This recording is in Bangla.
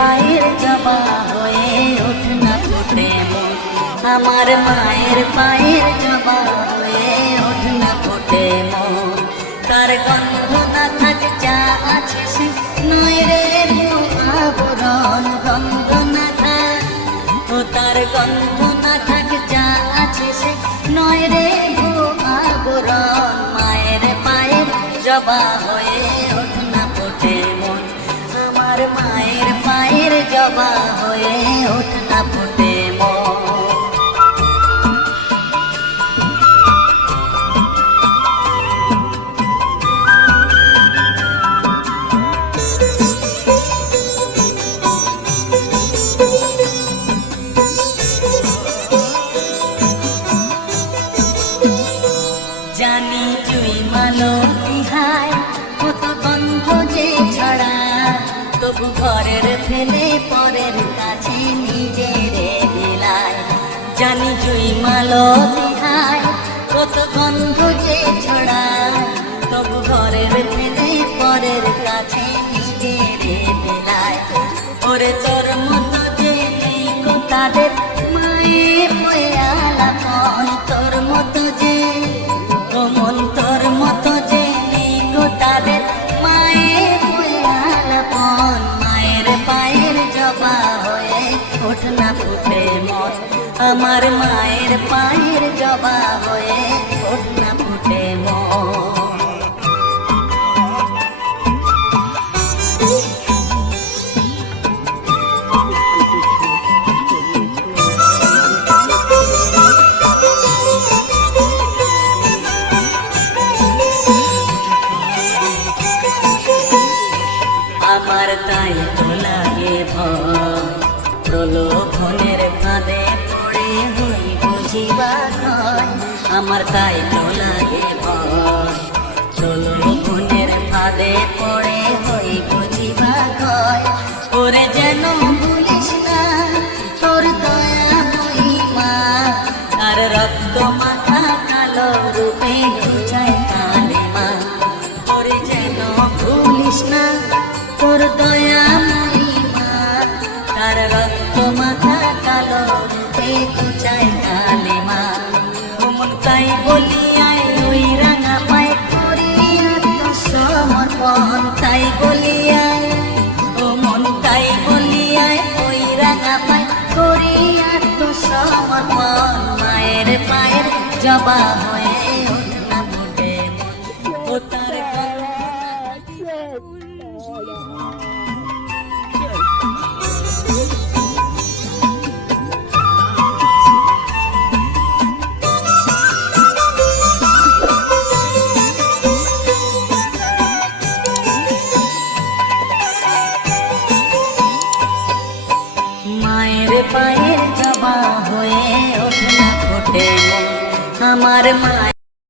পায়ের জবা হয়ে ওঠ না ফুটে মন, আমার মায়ের পায়ের জবা হয়ে ওঠ না ফুটে মন। তার গন্ধ না থাক যা আছে সে নয় রে আবরণ, গন্ধ না থাক ও তার গন্ধ না থাক যা আছে সে নয় রে আবরণ। মায়ের পায়ের জবা হয়ে ওঠ না ফুটে মন, আমার মায়ের পায়ের জবা হয়ে ওঠ না ফুটে মন। জানি জুই মালতী হায় কত গন্ধ যে ছড়া, তবু ঘরের ফেলে পরের কাছে নিজের বিলায়। জানি জুই মালতী হায় কত গন্ধ যে ছড়া, তবু ঘরের ফেলে পরের কাছে নিজের বিলায়। ওরে তোর মতো যে নেই গো তাদের মায়ের আলাপন, তোর মতো যে মন তোর মতো যে নেই গো তাদের মায়ের আলাপন। মায়ের পায়ের জবা হয়ে ওঠ না ফুটে মন, আমার মায়ের পায়ের জবা হয়ে ওঠ না ফুটে মন। আমার তাই তো লাগে ভয়, প্রলোভনের ফাঁদে পড়ে হই বুঝিবা নয়। আমার তাই তো লাগে ভয়, প্রলোভনের ফাঁদে পড়ে হই বুঝিবা নয়। ওরে যেন ভুলিস না তোর দয়া মহিমা, আর রক্ত মাখা কালো রূপে গুছায় কালিমা। ওরে যেন ভুলিস না তোর দয়া মহিমা, তার রক্ত মাথা কালো রূপে গুছায় কালিমা। মন তাই বলিয়ায় ওই রাঙা পায় করি আত্মসমর্পণ, তাই বলিয়ায় ও মন তাই বলিয়ায় ওই রাঙা পায় করি আত্মসমর্পণ। মায়ের পায়ের জবা হয়ে ওঠ না ফুটে মন, ও তার মায়ের পায়ের জবা হয়ে ওঠ না ফুটে মন, আমার মা